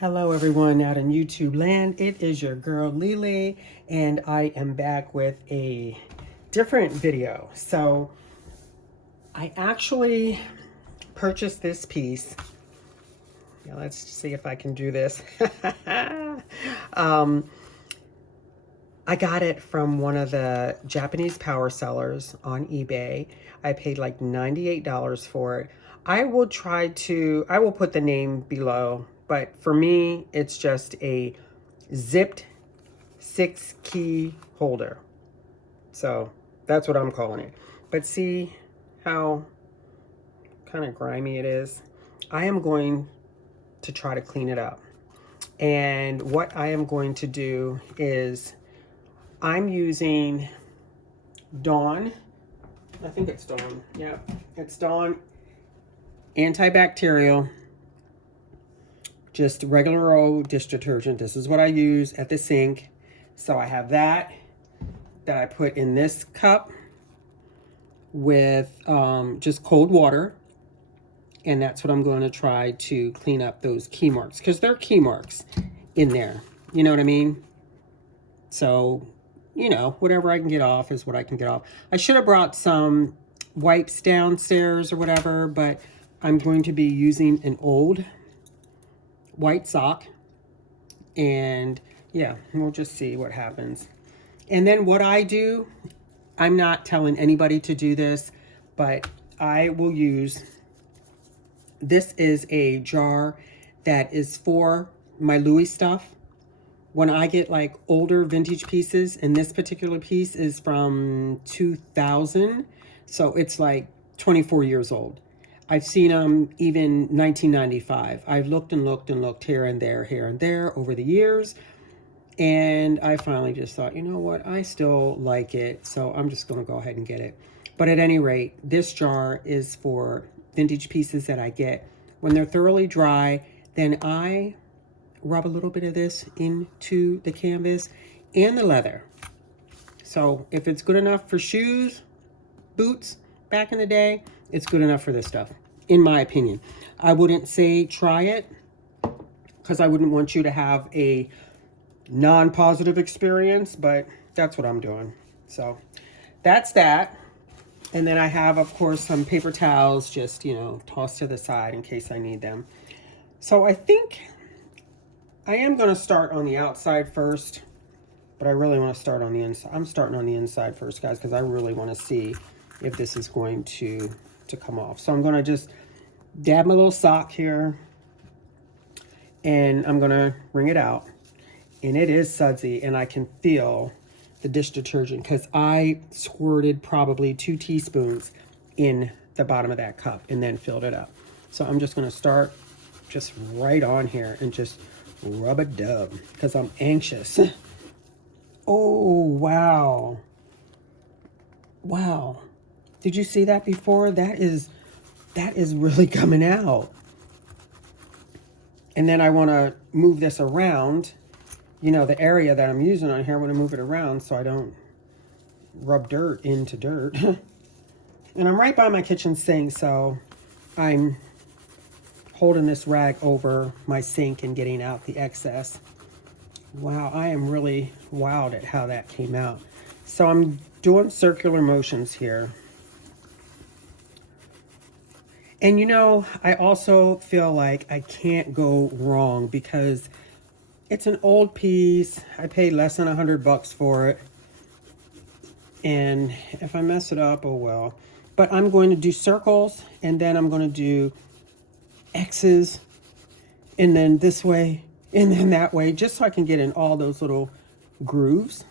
Hello everyone out in YouTube land. It is your girl Lily and I am back with a different video. So I actually purchased this piece. Yeah, let's see if I can do this. I got it from one of the Japanese power sellers on eBay. I paid like $98 for it. I will put the name below, but for me, it's just a zipped 6-key holder. So that's what I'm calling it. But see how kind of grimy it is? I am going to try to clean it up. And what I am going to do is I'm using Dawn. I think it's Dawn. Yeah, it's Dawn antibacterial, just regular old dish detergent. This is what I use at the sink. So I have that I put in this cup with just cold water. And that's what I'm going to try to clean up those key marks, because there are key marks in there. You know what I mean? So, you know, whatever I can get off is what I can get off. I should have brought some wipes downstairs or whatever, but I'm going to be using an old white sock. And yeah, we'll just see what happens. And then what I do, I'm not telling anybody to do this, but I will use, this is a jar that is for my Louis stuff. When I get like older vintage pieces, and this particular piece is from 2000, so it's like 24 years old. I've seen them even 1995. I've looked and looked and looked here and there over the years. And I finally just thought, you know what, I still like it, so I'm just gonna go ahead and get it. But at any rate, this jar is for vintage pieces that I get. When they're thoroughly dry, then I rub a little bit of this into the canvas and the leather. So if it's good enough for shoes, boots, back in the day, it's good enough for this stuff, in my opinion. I wouldn't say try it, because I wouldn't want you to have a non-positive experience, but that's what I'm doing. So that's that. And then I have, of course, some paper towels just, you know, tossed to the side in case I need them. So I think I am going to start on the outside first, but I really want to start on the inside. I'm starting on the inside first, guys, because I really want to see if this is going to come off. So I'm going to just dab my little sock here, and I'm going to wring it out. And it is sudsy, and I can feel the dish detergent, because I squirted probably 2 teaspoons in the bottom of that cup and then filled it up. So I'm just going to start just right on here and just rub a dub, because I'm anxious. Oh, wow. Wow. Did you see that before? That is really coming out. And then I want to move this around. You know, the area that I'm using on here, I want to move it around so I don't rub dirt into dirt. And I'm right by my kitchen sink, so I'm holding this rag over my sink and getting out the excess. Wow, I am really wowed at how that came out. So I'm doing circular motions here. And you know, I also feel like I can't go wrong, because it's an old piece. I paid less than $100 for it. And if I mess it up, oh well. But I'm going to do circles, and then I'm going to do X's, and then this way, and then that way, just so I can get in all those little grooves.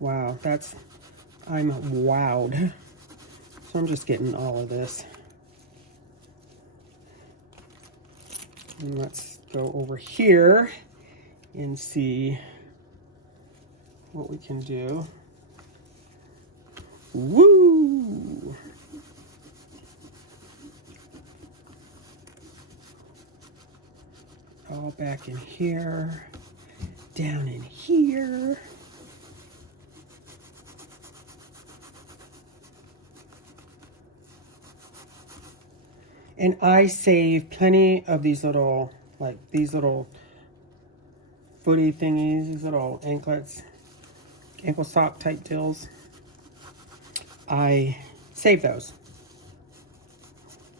Wow, I'm wowed. So I'm just getting all of this. And let's go over here and see what we can do. Woo! All back in here, down in here. And I save plenty of these little like these little footy thingies, these little anklets, ankle sock type deals. I save those.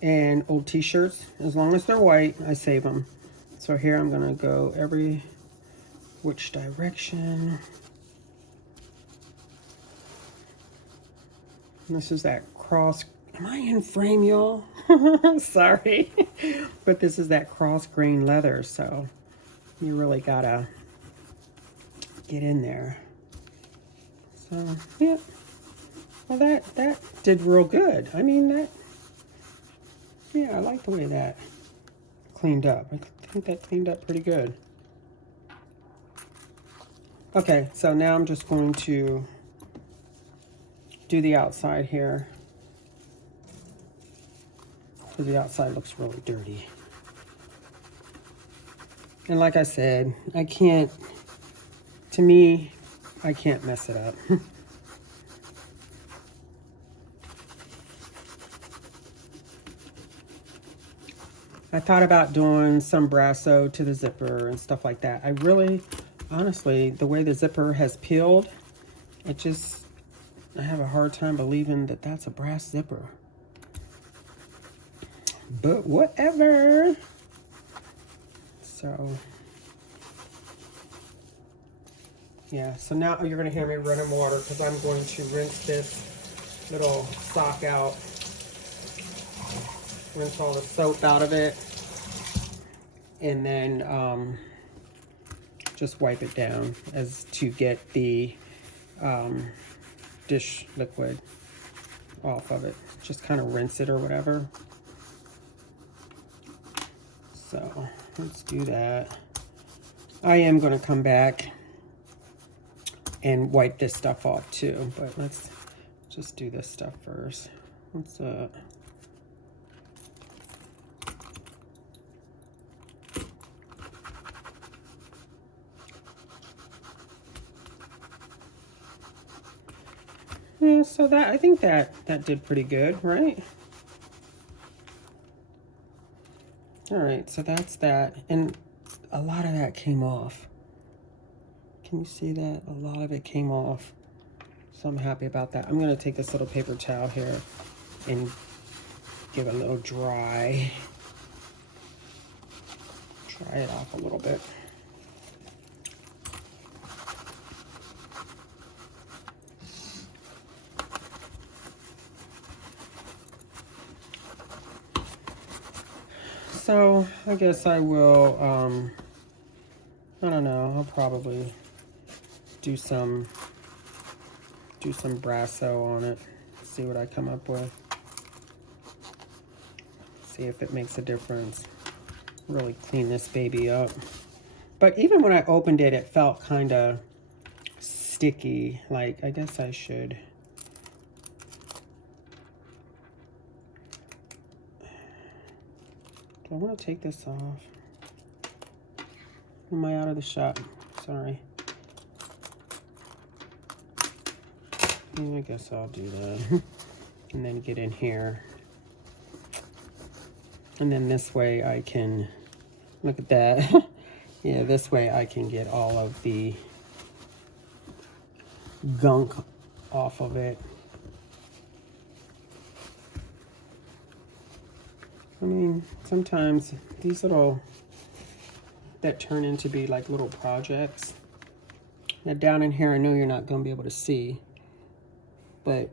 And old t-shirts, as long as they're white, I save them. So here I'm gonna go every which direction. And this is that cross, am I in frame, y'all? Sorry. But this is that cross grain leather, so you really gotta get in there. So, yeah. Well, that did real good. I mean, that, yeah, I like the way that cleaned up. I think that cleaned up pretty good. Okay, so now I'm just going to do the outside here, because the outside looks really dirty. And like I said, I can't, to me, I can't mess it up. I thought about doing some brasso to the zipper and stuff like that. I really, honestly, the way the zipper has peeled, it just, I have a hard time believing that that's a brass zipper. But whatever. So, yeah, so now you're going to hear me running water because I'm going to rinse this little sock out. Rinse all the soap out of it. And then just wipe it down as to get the dish liquid off of it. Just kind of rinse it or whatever. So let's do that. I am going to come back and wipe this stuff off too, but let's just do this stuff first. What's yeah, so that, I think that did pretty good, right? All right, so that's that. And a lot of that came off. Can you see that? A lot of it came off. So I'm happy about that. I'm gonna take this little paper towel here and give it a little dry it off a little bit. So I guess I will, I don't know, I'll probably do some brasso on it, see what I come up with. See if it makes a difference. Really clean this baby up. But even when I opened it, it felt kind of sticky. Like, I guess I should. Do I want to take this off? Am I out of the shot? Sorry. I guess I'll do that. And then get in here. And then this way I can, look at that. Yeah, this way I can get all of the gunk off of it. I mean, sometimes these little, that turn into be like little projects. Now down in here, I know you're not going to be able to see, but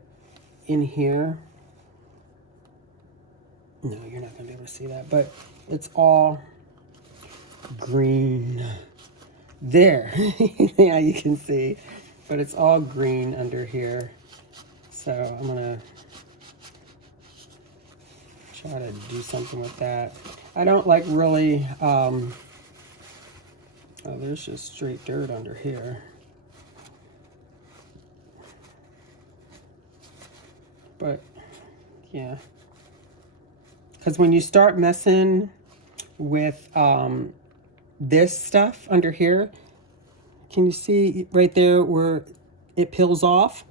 in here, no, you're not going to be able to see that, but it's all green there. Yeah, you can see, but it's all green under here. So I'm going to try to do something with that. I don't like really, oh, there's just straight dirt under here. But yeah, because when you start messing with this stuff under here, can you see right there where it peels off?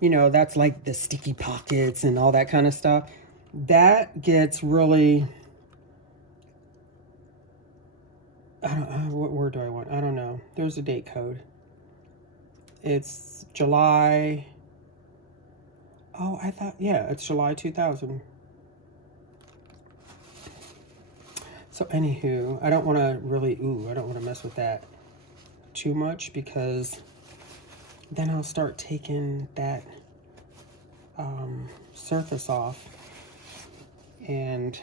You know, that's like the sticky pockets and all that kind of stuff. That gets really I don't what word do I want? I don't know. There's a date code. It's July. Oh, I thought, yeah, it's July 2000. So anywho, I don't want to really, I don't want to mess with that too much, because then I'll start taking that surface off, and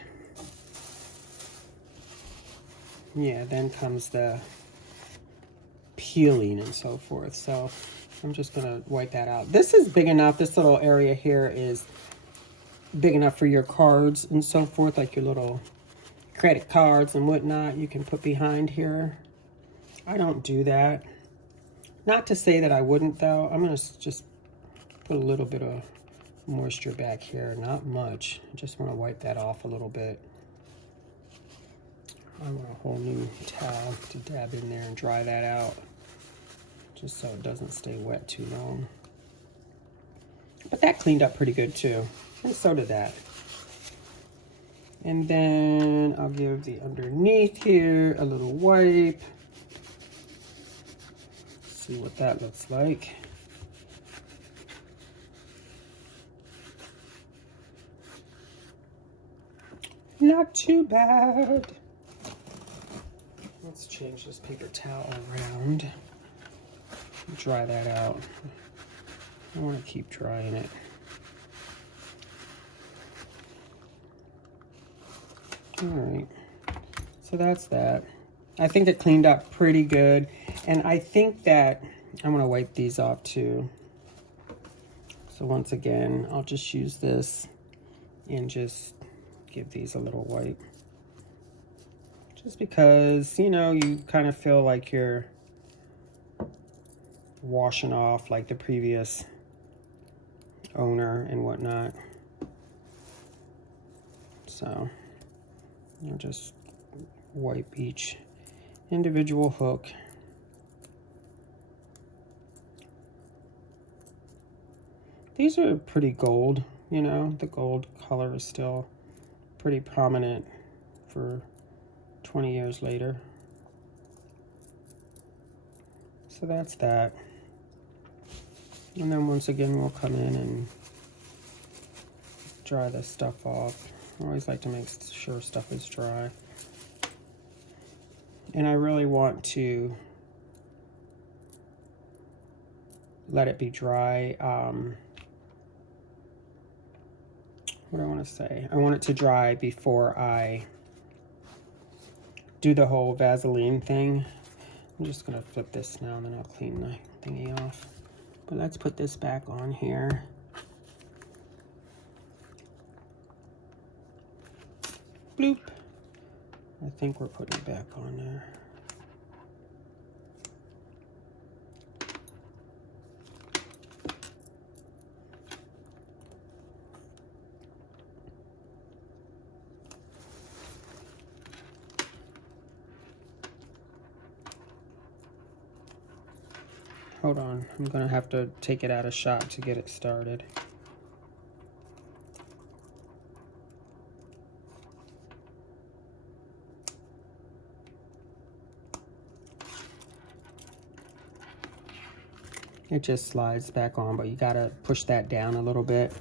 yeah, then comes the peeling and so forth. So I'm just gonna wipe that out. This is big enough. This little area here is big enough for your cards and so forth, like your little credit cards and whatnot you can put behind here. I don't do that. Not to say that I wouldn't though. I'm gonna just put a little bit of moisture back here, not much. I just want to wipe that off a little bit. I want a whole new towel to dab in there and dry that out, just so it doesn't stay wet too long. But that cleaned up pretty good too, and so did that. And then I'll give the underneath here a little wipe. See what that looks like. Not too bad. Let's change this paper towel around. Dry that out. I want to keep drying it. All right, so that's that. I think it cleaned up pretty good, and I think that I'm gonna wipe these off too. So once again, I'll just use this and just give these a little wipe, just because, you know, you kind of feel like you're washing off like the previous owner and whatnot. So I'll just wipe each individual hook. These are pretty gold, you know, the gold color is still pretty prominent for 20 years later. So that's that. And then once again, we'll come in and dry this stuff off. I always like to make sure stuff is dry. And I really want to let it be dry. What do I want to say? I want it to dry before I do the whole Vaseline thing. I'm just going to flip this now, and then I'll clean the thingy off. But let's put this back on here. Bloop. I think we're putting it back on there. Hold on, I'm gonna have to take it out of shot to get it started. It just slides back on, but you gotta push that down a little bit,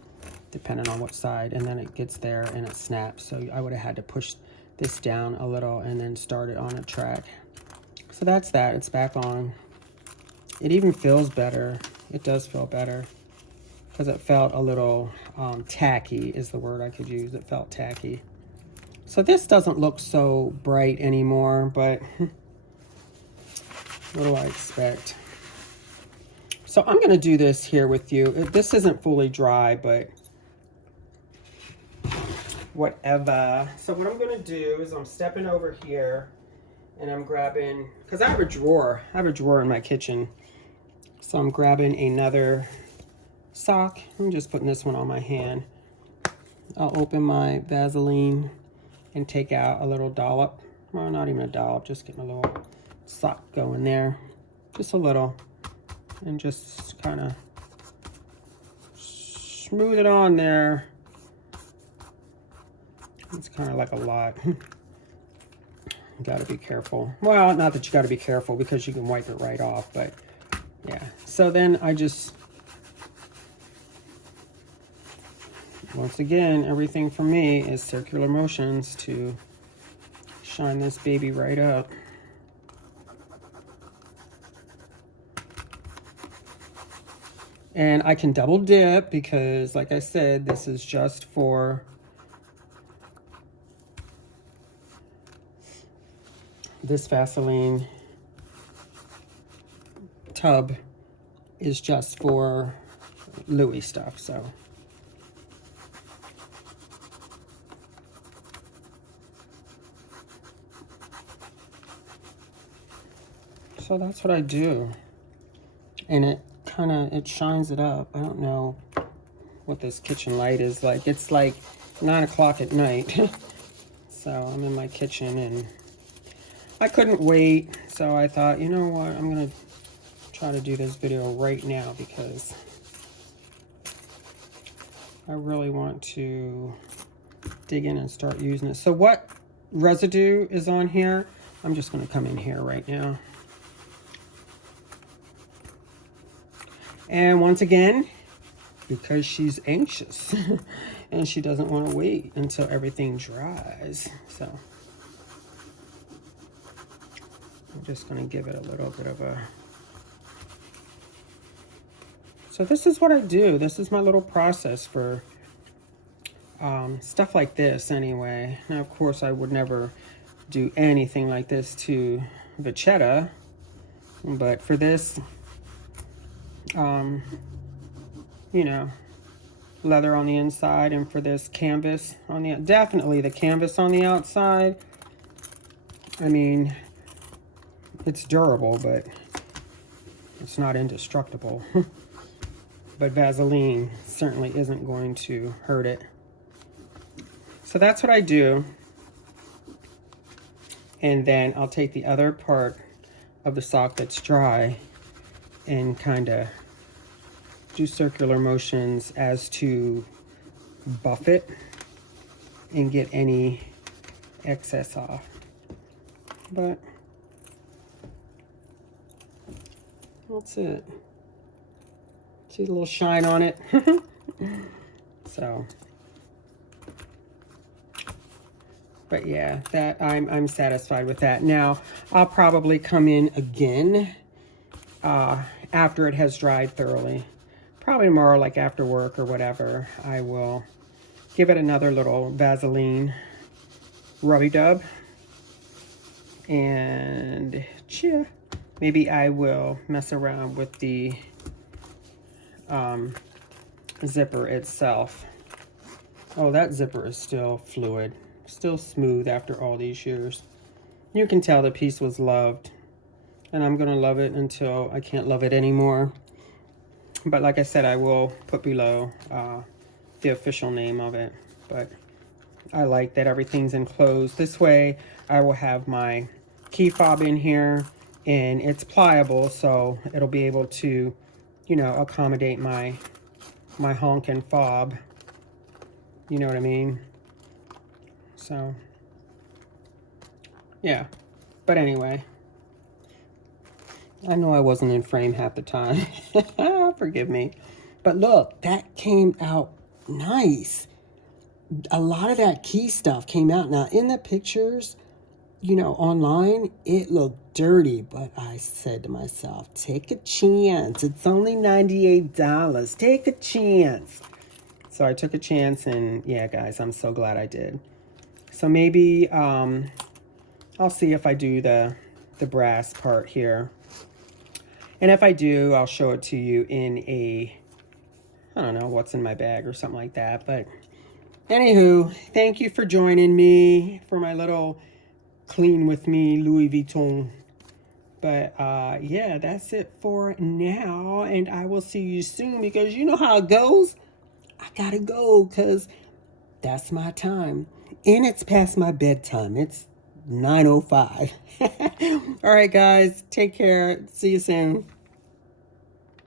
depending on what side, and then it gets there and it snaps. So I would have had to push this down a little and then start it on a track. So that's that, it's back on. It even feels better. It does feel better, because it felt a little tacky is the word I could use. It felt tacky. So this doesn't look so bright anymore, but what do I expect? So I'm going to do this here with you. This isn't fully dry, but whatever. So what I'm going to do is I'm stepping over here, and I'm grabbing, because I have a drawer. I have a drawer in my kitchen. So I'm grabbing another sock. I'm just putting this one on my hand. I'll open my Vaseline and take out a little dollop. Well, not even a dollop, just getting a little sock going there. Just a little. And just kind of smooth it on there. It's kind of like a lot. got to be careful. Well, not that you got to be careful because you can wipe it right off, but yeah. So then I just, once again, everything for me is circular motions to shine this baby right up. And I can double dip because, like I said, this is just for this Vaseline tub is just for Louis stuff, so. So that's what I do. And it kind of, it shines it up. I don't know what this kitchen light is like. It's like 9 o'clock at night. So I'm in my kitchen and I couldn't wait. So I thought, you know what, I'm gonna try to do this video right now because I really want to dig in and start using it. So what residue is on here? I'm just gonna come in here right now. And once again, because she's anxious and she doesn't want to wait until everything dries. So I'm just going to give it a little bit of a... So this is what I do. This is my little process for stuff like this anyway. Now, of course, I would never do anything like this to Vachetta, but for this, you know, leather on the inside, and for this canvas on the, definitely the canvas on the outside. I mean, it's durable, but it's not indestructible. But Vaseline certainly isn't going to hurt it. So that's what I do. And then I'll take the other part of the sock that's dry and kind of do circular motions as to buff it and get any excess off. But that's it. See the little shine on it? So, but yeah, that I'm satisfied with that. Now I'll probably come in again after it has dried thoroughly. Probably tomorrow, like after work or whatever, I will give it another little Vaseline rubby dub. And yeah, maybe I will mess around with the zipper itself. Oh, that zipper is still fluid, still smooth after all these years. You can tell the piece was loved, and I'm gonna love it until I can't love it anymore. But like I said, I will put below the official name of it. But I like that everything's enclosed. This way I will have my key fob in here, and it's pliable, so it'll be able to, you know, accommodate my honking fob. You know what I mean? So, yeah. But anyway, I know I wasn't in frame half the time. Forgive me. But look, that came out nice. A lot of that key stuff came out. Now, in the pictures, you know, online, it looked dirty. But I said to myself, take a chance. It's only $98. Take a chance. So I took a chance, and yeah, guys, I'm so glad I did. So maybe I'll see if I do the brass part here. And if I do, I'll show it to you in a, I don't know, what's in my bag or something like that. But anywho, thank you for joining me for my little clean with me Louis Vuitton. But yeah, that's it for now. And I will see you soon, because you know how it goes. I gotta go because that's my time. And it's past my bedtime. It's 9:05. All right, guys. Take care. See you soon.